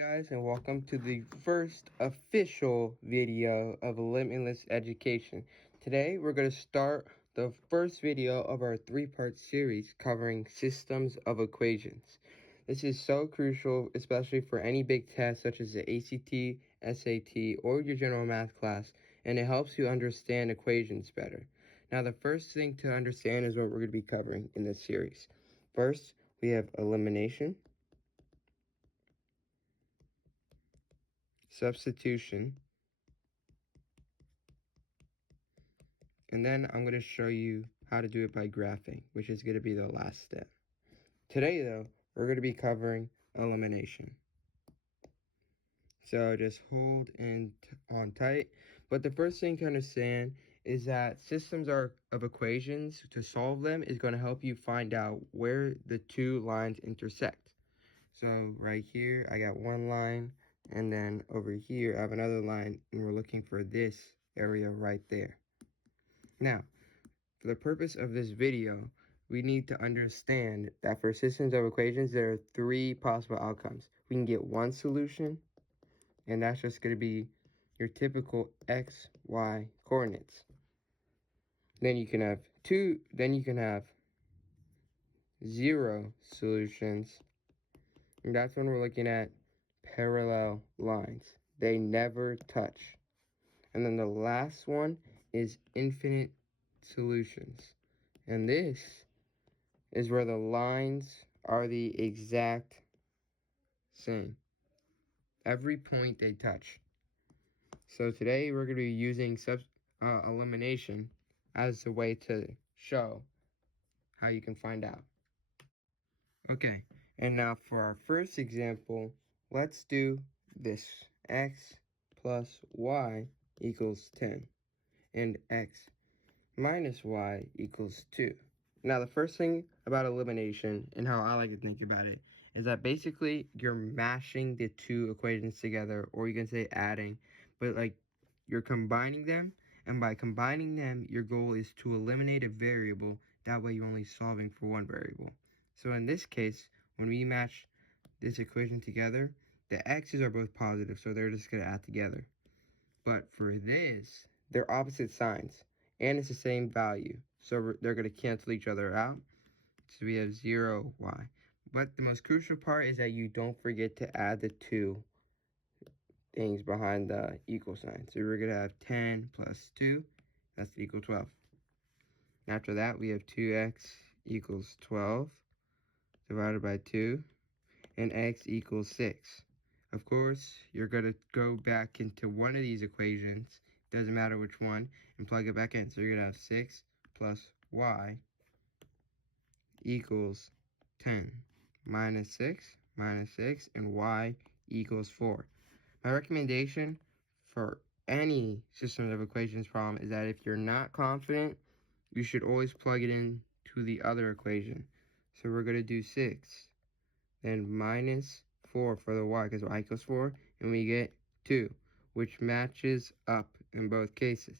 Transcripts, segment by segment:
Guys, and welcome to the first official video of Limitless Education. Today we're going to start the first video of our three-part series covering systems of equations. This is so crucial, especially for any big test such as the ACT, SAT, or your general math class, and it helps you understand equations better. Now, the first thing to understand is what we're going to be covering in this series. First, we have elimination, substitution, and then I'm going to show you how to do it by graphing, which is going to be the last step. Today, though, we're going to be covering elimination. So just hold on tight. But the first thing to understand is that systems of equations, to solve them, is going to help you find out where the two lines intersect. So right here, I got one line, and then over here, I have another line, and we're looking for this area right there. Now, for the purpose of this video, we need to understand that for systems of equations, there are three possible outcomes. We can get one solution, and that's just going to be your typical x, y coordinates. Then you can have zero solutions, and that's when we're looking at parallel lines. They never touch. And then the last one is infinite solutions. And this is where the lines are the exact same. Every point they touch. So today we're going to be using elimination as a way to show how you can find out. Okay, and now for our first example, let's do this. X plus y equals 10, and x minus y equals 2. Now, the first thing about elimination, and how I like to think about it, is that basically you're mashing the two equations together, or you can say adding, but like you're combining them, and by combining them, your goal is to eliminate a variable. That way you're only solving for one variable. So in this case, when we match this equation together, the x's are both positive, so they're just going to add together. But for this, they're opposite signs, and it's the same value. So they're going to cancel each other out. So we have 0y. But the most crucial part is that you don't forget to add the two things behind the equal sign. So we're going to have 10 plus 2. That's equal 12. And after that, we have 2x equals 12 divided by 2. And x equals 6. Of course, you're going to go back into one of these equations, doesn't matter which one, and plug it back in. So you're going to have 6 plus y equals 10. Minus 6, and y equals 4. My recommendation for any system of equations problem is that if you're not confident, you should always plug it in to the other equation. So we're going to do 6. Then minus 4 for the y, because y equals 4, and we get 2, which matches up in both cases.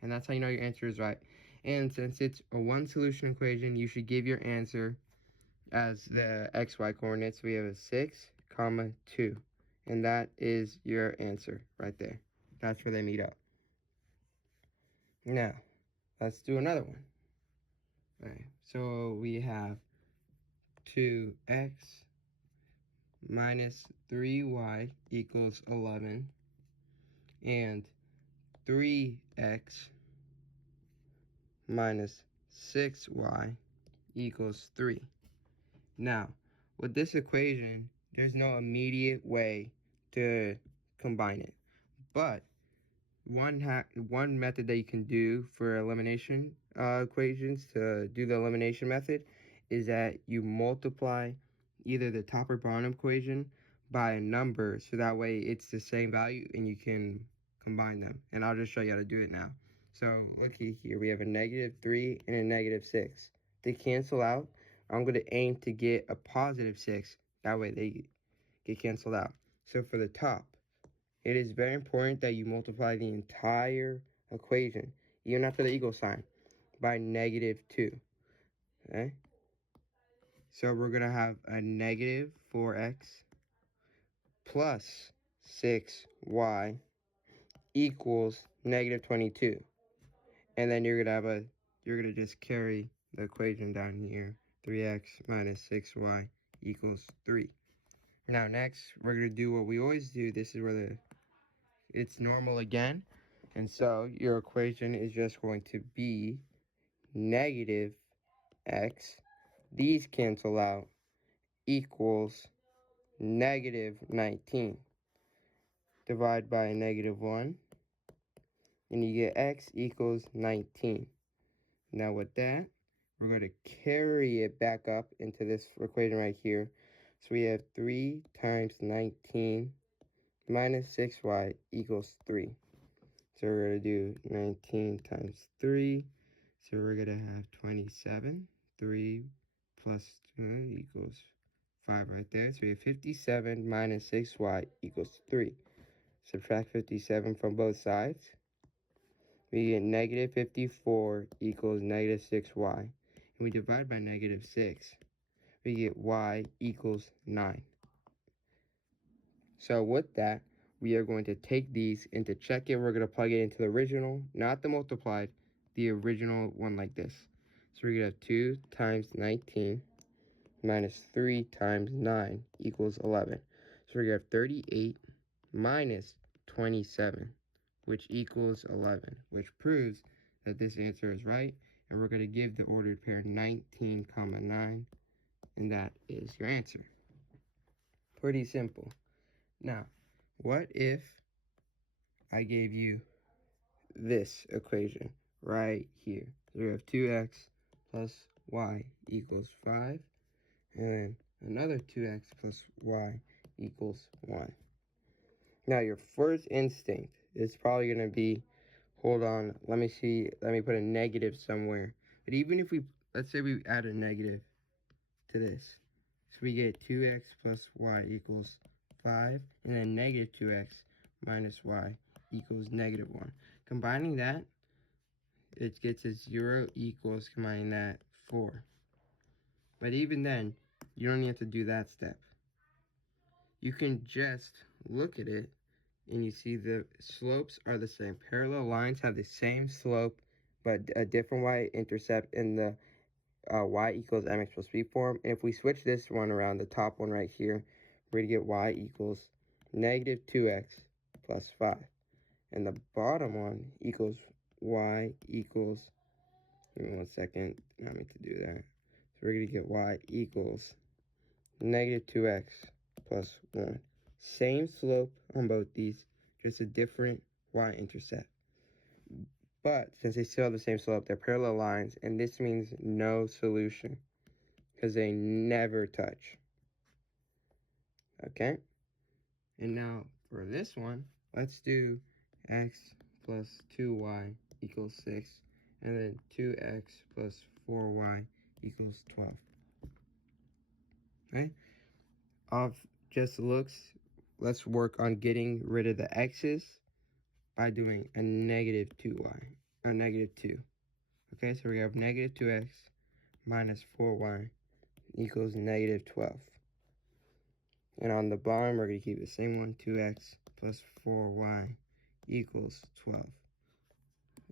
And that's how you know your answer is right. And since it's a one-solution equation, you should give your answer as the xy coordinates. We have a 6, 2. And that is your answer right there. That's where they meet up. Now, let's do another one. All right, so we have 2x minus 3y equals 11, and 3x minus 6y equals 3. Now, with this equation, there's no immediate way to combine it. But one method that you can do for elimination equations, to do the elimination method, is that you multiply either the top or bottom equation by a number, so that way it's the same value and you can combine them. And I'll just show you how to do it now. So look here, we have a -3 and a -6. They cancel out. I'm going to aim to get a +6. That way they get canceled out. So for the top, it is very important that you multiply the entire equation, even after the equal sign, by -2. Okay? So we're going to have a -4x plus 6y equals negative 22. And then you're gonna just carry the equation down here. 3x minus 6y equals 3. Now next, we're gonna do what we always do. This is where it's normal again. And so your equation is just going to be negative x, these cancel out, equals negative 19. Divide by a negative 1, and you get x equals 19. Now with that, we're going to carry it back up into this equation right here. So we have 3 times 19 minus 6y equals 3. So we're going to do 19 times 3. So we're going to have 27. 3 plus 2 equals 5 right there. So we have 57 minus 6y equals 3. Subtract 57 from both sides. We get negative 54 equals negative 6y. And we divide by negative 6. We get y equals 9. So with that, we are going to take these, and to check it, we're going to plug it into the original, not the multiplied, the original one like this. So we're going to have 2 times 19 minus 3 times 9 equals 11. So we're going to have 38 minus 27, which equals 11, which proves that this answer is right. And we're going to give the ordered pair 19, 9, and that is your answer. Pretty simple. Now, what if I gave you this equation right here? So we have 2x plus y equals 5, and then another 2x plus y equals 1. Now, your first instinct is probably going to be, hold on, let me put a negative somewhere. But even if let's say we add a negative to this. So we get 2x plus y equals 5, and then negative 2x minus y equals negative 1. Combining that, it gets us 0 equals, combining that, 4. But even then, you don't have to do that step. You can just look at it, and you see the slopes are the same. Parallel lines have the same slope, but a different y-intercept in the y equals mx plus b form. And if we switch this one around, the top one right here, we're going to get y equals negative 2x plus 5. And the bottom one equals y equals, give me 1 second, I meant to do that. So we're going to get y equals negative 2x plus 1. Same slope on both these, just a different y-intercept. But since they still have the same slope, they're parallel lines, and this means no solution because they never touch. Okay? And now for this one, let's do x plus 2y equals 6, and then 2x plus 4y equals 12. Okay? Off just looks, let's work on getting rid of the x's by doing a negative 2y, or negative 2. Okay, so we have negative 2x minus 4y equals negative 12. And on the bottom, we're going to keep the same one, 2x plus 4y equals 12.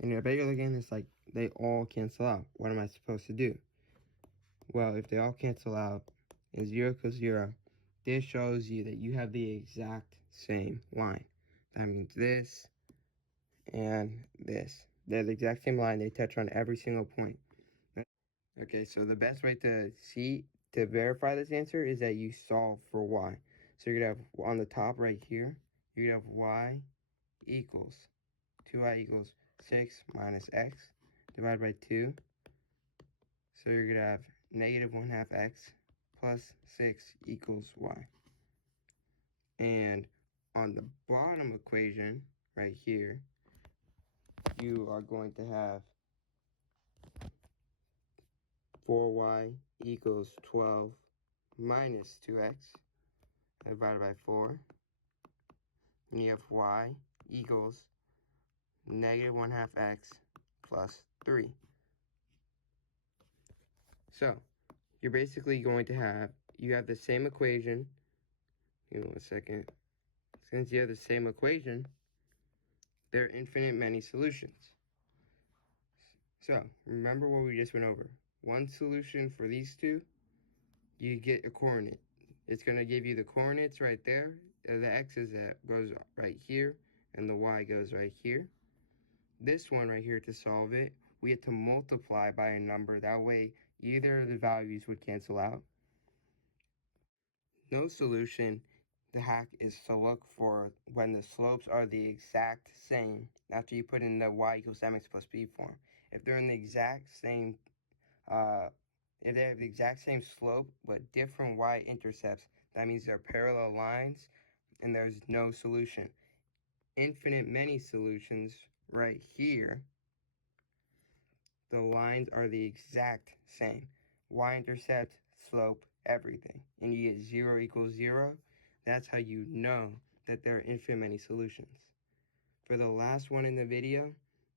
And I bet you're looking, it's like they all cancel out. What am I supposed to do? Well, if they all cancel out, and 0 equals 0, this shows you that you have the exact same line. That means this and this. They're the exact same line. They touch on every single point. Okay, so the best way to verify this answer is that you solve for y. So you're going to have on the top right here, you're going to have y equals 2y equals 6 minus x divided by 2. So you're going to have negative 1/2 x plus 6 equals y. And on the bottom equation right here, you are going to have 4y equals 12 minus 2x divided by 4. And you have y equals negative 1/2 x plus 3. So you're basically going to have, you have the same equation. Give me 1 second. since you have the same equation, there are infinite many solutions. So, remember what we just went over. One solution for these two, you get a coordinate. It's going to give you the coordinates right there. The x's that goes right here, and the y goes right here. This one right here, to solve it, we have to multiply by a number. That way, either of the values would cancel out. No solution, the hack is to look for when the slopes are the exact same after you put in the y equals mx plus b form. If they're in the exact same, if they have the exact same slope but different y-intercepts, that means they're parallel lines and there's no solution. Infinite many solutions right here, the lines are the exact same. Y-intercept, slope, everything. And you get 0 equals 0. That's how you know that there are infinite many solutions. For the last one in the video,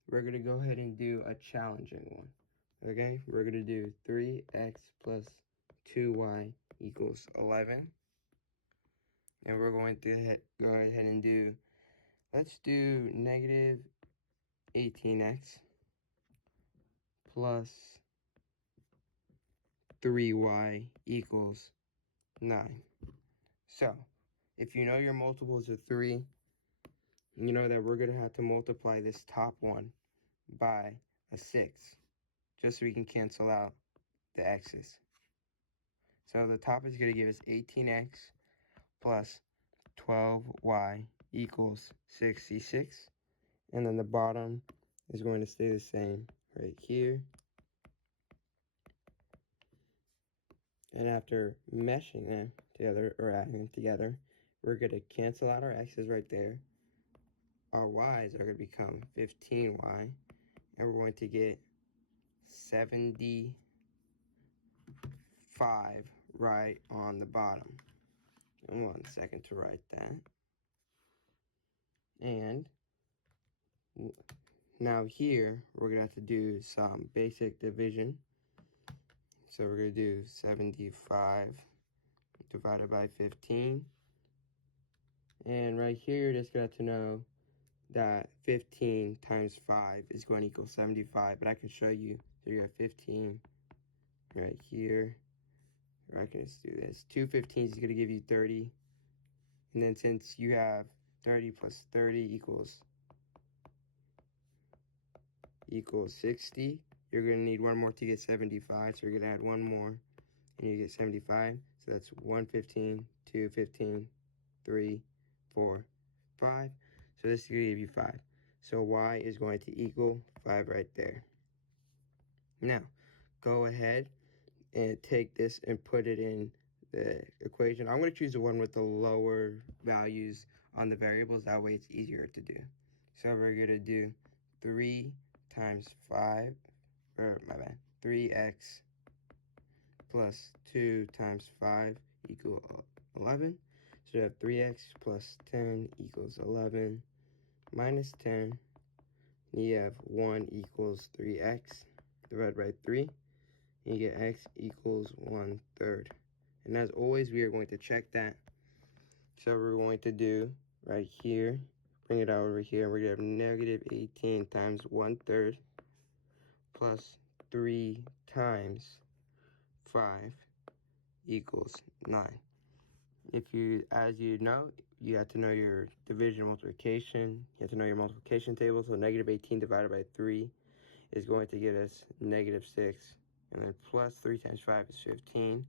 we're going to go ahead and do a challenging one. Okay, we're going to do 3x plus 2y equals 11. And we're going to go ahead and do, let's do negative 18x plus 3y equals 9. So, if you know your multiples of 3, you know that we're going to have to multiply this top one by a 6, just so we can cancel out the x's. So the top is going to give us 18x plus 12y equals 66. And then the bottom is going to stay the same right here. And after meshing them together, or adding them together, we're going to cancel out our x's right there. Our y's are going to become 15y. And we're going to get 75 right on the bottom. And 1 second to write that. And now here, we're going to have to do some basic division. So we're going to do 75 divided by 15. And right here, you're just going to have to know that 15 times 5 is going to equal 75. But I can show you. So you got 15 right here. Or I can just do this. 2 15s is going to give you 30. And then since you have 30 plus 30 equals 60, you're going to need one more to get 75. So you're going to add one more, and you get 75. So that's 1 15, 2 15, 3, 4, 5. So this is going to give you 5. So y is going to equal 5 right there. Now, go ahead and take this and put it in the equation. I'm going to choose the one with the lower values on the variables. That way it's easier to do. So we're going to do 3 times 5, or my bad, 3x plus 2 times 5 equal 11. So you have 3x plus 10 equals 11 minus 10. You have 1 equals 3x divided by 3. And you get x equals 1/3. And as always, we are going to check that. So we're going to do right here, bring it out over here, and we're going to have negative 18 times 1/3 plus 3 times 5 equals 9. If you, as you know, you have to know your division multiplication. You have to know your multiplication table. So negative 18 divided by 3 is going to get us negative 6. And then plus 3 times 5 is 15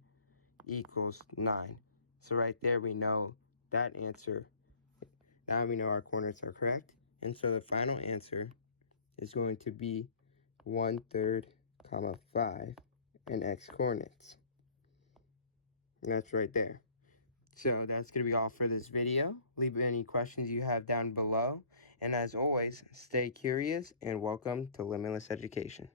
equals 9. So right there we know that answer. Now we know our coordinates are correct. And so the final answer is going to be 1/3, 5 and x coordinates. And that's right there. So that's going to be all for this video. Leave any questions you have down below. And as always, stay curious and welcome to Limitless Education.